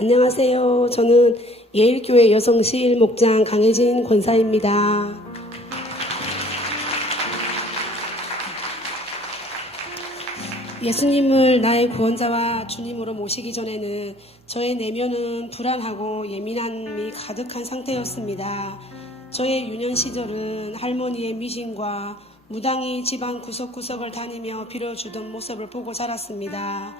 안녕하세요. 저는 예일교회 여성시일 목장 강혜진 권사입니다. 예수님을 나의 구원자와 주님으로 모시기 전에는 저의 내면은 불안하고 예민함이 가득한 상태였습니다. 저의 유년 시절은 할머니의 미신과 무당이 집안 구석구석을 다니며 빌어주던 모습을 보고 자랐습니다.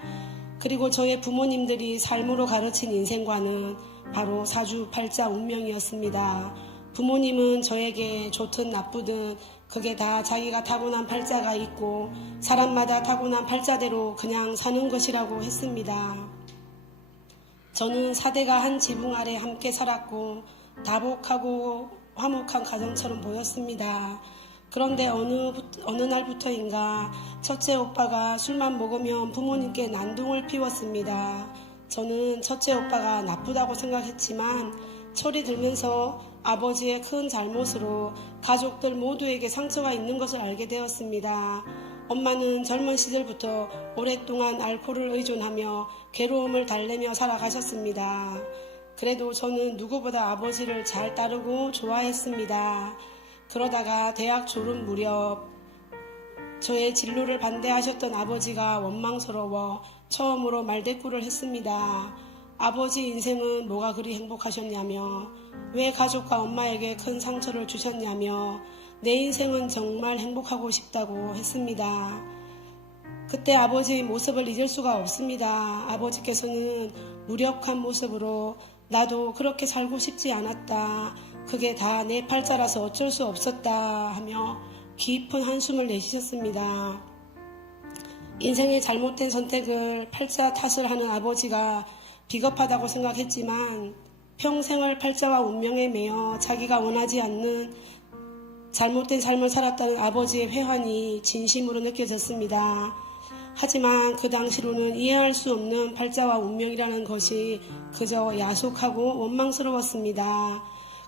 그리고 저의 부모님들이 삶으로 가르친 인생관은 바로 사주팔자 운명이었습니다. 부모님은 저에게 좋든 나쁘든 그게 다 자기가 타고난 팔자가 있고 사람마다 타고난 팔자대로 그냥 사는 것이라고 했습니다. 저는 4대가 한 지붕 아래 함께 살았고 다복하고 화목한 가정처럼 보였습니다. 그런데 어느 날부터인가 첫째 오빠가 술만 먹으면 부모님께 난동을 피웠습니다. 저는 첫째 오빠가 나쁘다고 생각했지만 철이 들면서 아버지의 큰 잘못으로 가족들 모두에게 상처가 있는 것을 알게 되었습니다. 엄마는 젊은 시절부터 오랫동안 알코올을 의존하며 괴로움을 달래며 살아가셨습니다. 그래도 저는 누구보다 아버지를 잘 따르고 좋아했습니다. 그러다가 대학 졸업 무렵 저의 진로를 반대하셨던 아버지가 원망스러워 처음으로 말대꾸를 했습니다. 아버지 인생은 뭐가 그리 행복하셨냐며, 왜 가족과 엄마에게 큰 상처를 주셨냐며, 내 인생은 정말 행복하고 싶다고 했습니다. 그때 아버지의 모습을 잊을 수가 없습니다. 아버지께서는 무력한 모습으로 나도 그렇게 살고 싶지 않았다. 그게 다 내 팔자라서 어쩔 수 없었다 하며 깊은 한숨을 내쉬셨습니다. 인생의 잘못된 선택을 팔자 탓을 하는 아버지가 비겁하다고 생각했지만 평생을 팔자와 운명에 매여 자기가 원하지 않는 잘못된 삶을 살았다는 아버지의 회한이 진심으로 느껴졌습니다. 하지만 그 당시로는 이해할 수 없는 팔자와 운명이라는 것이 그저 야속하고 원망스러웠습니다.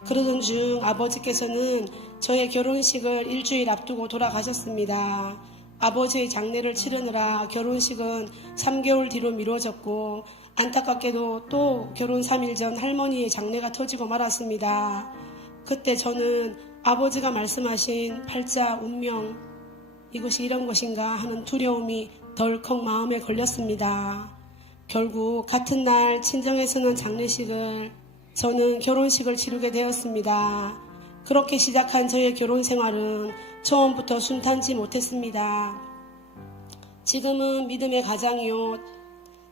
그러던 중 아버지께서는 저의 결혼식을 일주일 앞두고 돌아가셨습니다. 아버지의 장례를 치르느라 결혼식은 3개월 뒤로 미뤄졌고 안타깝게도 또 결혼 3일 전 할머니의 장례가 터지고 말았습니다. 그때 저는 아버지가 말씀하신 팔자 운명, 이것이 이런 것인가 하는 두려움이 덜컥 마음에 걸렸습니다. 결국 같은 날 친정에서는 장례식을, 저는 결혼식을 치르게 되었습니다. 그렇게 시작한 저의 결혼 생활은 처음부터 순탄치 못했습니다. 지금은 믿음의 가장이요,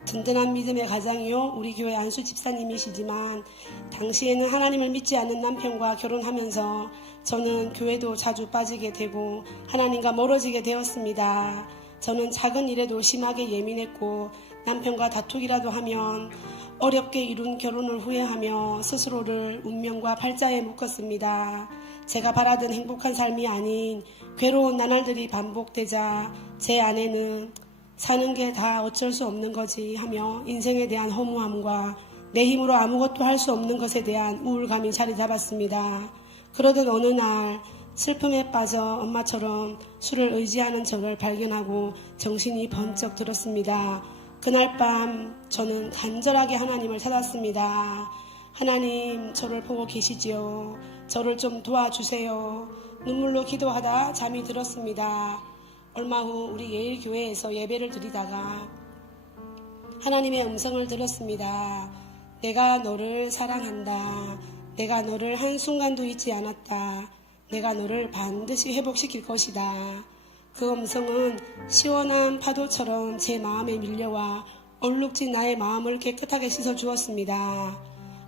든든한 믿음의 가장이요, 우리 교회 안수 집사님이시지만 당시에는 하나님을 믿지 않는 남편과 결혼하면서 저는 교회도 자주 빠지게 되고 하나님과 멀어지게 되었습니다. 저는 작은 일에도 심하게 예민했고 남편과 다투기라도 하면 어렵게 이룬 결혼을 후회하며 스스로를 운명과 팔자에 묶었습니다. 제가 바라던 행복한 삶이 아닌 괴로운 나날들이 반복되자 제 아내는 사는 게 다 어쩔 수 없는 거지 하며 인생에 대한 허무함과 내 힘으로 아무것도 할 수 없는 것에 대한 우울감이 자리 잡았습니다. 그러던 어느 날 슬픔에 빠져 엄마처럼 술을 의지하는 저를 발견하고 정신이 번쩍 들었습니다. 그날 밤 저는 간절하게 하나님을 찾았습니다. 하나님, 저를 보고 계시지요. 저를 좀 도와주세요. 눈물로 기도하다 잠이 들었습니다. 얼마 후 우리 예일교회에서 예배를 드리다가 하나님의 음성을 들었습니다. 내가 너를 사랑한다. 내가 너를 한순간도 잊지 않았다. 내가 너를 반드시 회복시킬 것이다. 그 음성은 시원한 파도처럼 제 마음에 밀려와 얼룩진 나의 마음을 깨끗하게 씻어주었습니다.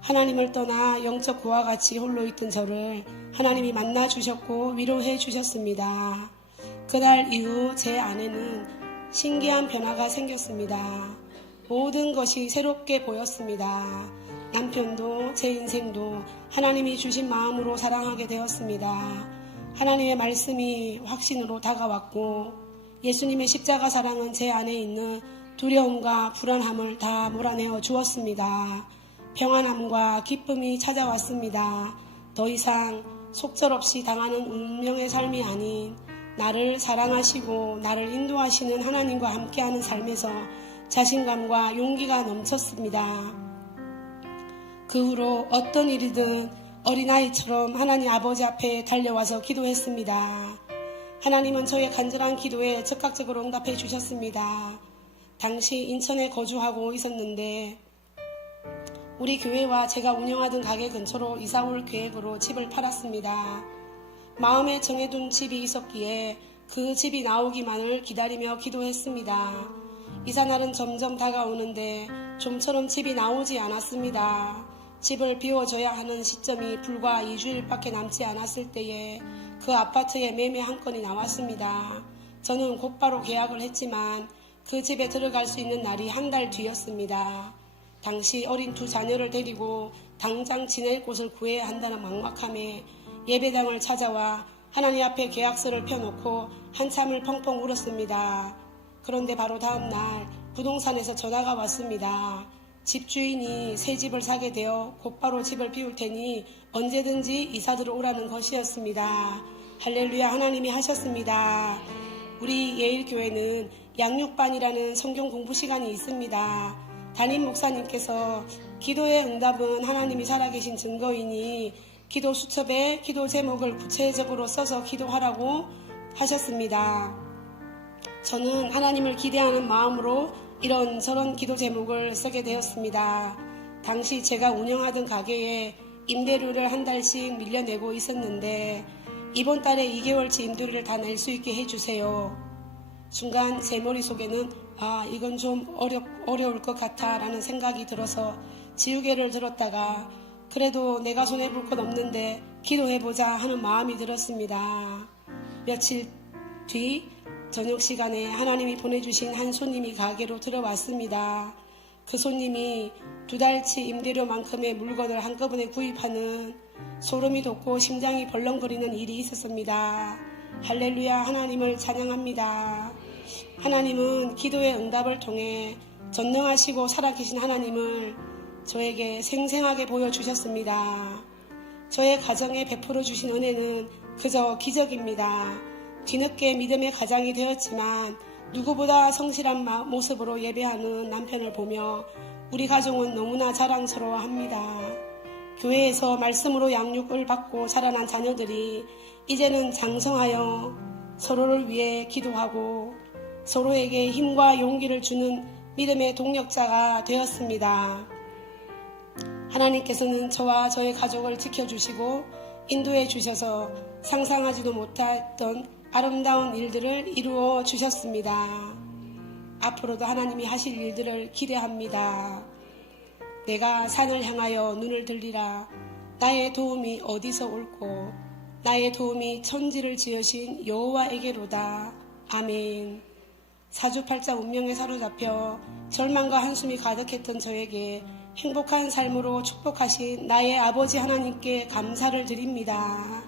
하나님을 떠나 영적 고와 같이 홀로 있던 저를 하나님이 만나주셨고 위로해 주셨습니다. 그날 이후 제 안에는 신기한 변화가 생겼습니다. 모든 것이 새롭게 보였습니다. 남편도 제 인생도 하나님이 주신 마음으로 사랑하게 되었습니다. 하나님의 말씀이 확신으로 다가왔고 예수님의 십자가 사랑은 제 안에 있는 두려움과 불안함을 다 몰아내어 주었습니다. 평안함과 기쁨이 찾아왔습니다. 더 이상 속절없이 당하는 운명의 삶이 아닌 나를 사랑하시고 나를 인도하시는 하나님과 함께하는 삶에서 자신감과 용기가 넘쳤습니다. 그 후로 어떤 일이든 어린아이처럼 하나님 아버지 앞에 달려와서 기도했습니다. 하나님은 저의 간절한 기도에 즉각적으로 응답해 주셨습니다. 당시 인천에 거주하고 있었는데 우리 교회와 제가 운영하던 가게 근처로 이사올 계획으로 집을 팔았습니다. 마음에 정해둔 집이 있었기에 그 집이 나오기만을 기다리며 기도했습니다. 이사날은 점점 다가오는데 좀처럼 집이 나오지 않았습니다. 집을 비워줘야 하는 시점이 불과 2주일밖에 남지 않았을 때에 그 아파트에 매매 한 건이 나왔습니다. 저는 곧바로 계약을 했지만 그 집에 들어갈 수 있는 날이 한 달 뒤였습니다. 당시 어린 두 자녀를 데리고 당장 지낼 곳을 구해야 한다는 막막함에 예배당을 찾아와 하나님 앞에 계약서를 펴놓고 한참을 펑펑 울었습니다. 그런데 바로 다음 날 부동산에서 전화가 왔습니다. 집주인이 새 집을 사게 되어 곧바로 집을 비울 테니 언제든지 이사 들어오라는 것이었습니다. 할렐루야, 하나님이 하셨습니다. 우리 예일교회는 양육반이라는 성경 공부 시간이 있습니다. 담임 목사님께서 기도의 응답은 하나님이 살아계신 증거이니 기도 수첩에 기도 제목을 구체적으로 써서 기도하라고 하셨습니다. 저는 하나님을 기대하는 마음으로 이런저런 기도 제목을 쓰게 되었습니다. 당시 제가 운영하던 가게에 임대료를 한 달씩 밀려내고 있었는데 이번 달에 2개월치 임대료를 다 낼 수 있게 해주세요. 순간 제 머릿속에는 이건 좀 어려울 것 같아 라는 생각이 들어서 지우개를 들었다가 그래도 내가 손해볼 건 없는데 기도해보자 하는 마음이 들었습니다. 며칠 뒤 저녁 시간에 하나님이 보내주신 한 손님이 가게로 들어왔습니다. 그 손님이 2달치 임대료만큼의 물건을 한꺼번에 구입하는 소름이 돋고 심장이 벌렁거리는 일이 있었습니다. 할렐루야, 하나님을 찬양합니다. 하나님은 기도의 응답을 통해 전능하시고 살아계신 하나님을 저에게 생생하게 보여주셨습니다. 저의 가정에 베풀어 주신 은혜는 그저 기적입니다. 뒤늦게 믿음의 가장이 되었지만 누구보다 성실한 모습으로 예배하는 남편을 보며 우리 가족은 너무나 자랑스러워합니다. 교회에서 말씀으로 양육을 받고 자라난 자녀들이 이제는 장성하여 서로를 위해 기도하고 서로에게 힘과 용기를 주는 믿음의 동력자가 되었습니다. 하나님께서는 저와 저의 가족을 지켜주시고 인도해 주셔서 상상하지도 못했던 아름다운 일들을 이루어 주셨습니다. 앞으로도 하나님이 하실 일들을 기대합니다. 내가 산을 향하여 눈을 들리라. 나의 도움이 어디서 올꼬 나의 도움이 천지를 지으신 여호와에게로다. 아멘. 사주팔자 운명에 사로잡혀 절망과 한숨이 가득했던 저에게 행복한 삶으로 축복하신 나의 아버지 하나님께 감사를 드립니다.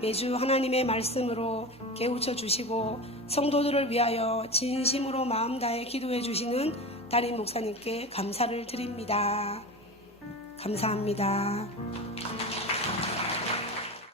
매주 하나님의 말씀으로 깨우쳐 주시고 성도들을 위하여 진심으로 마음 다해 기도해 주시는 담임 목사님께 감사를 드립니다. 감사합니다.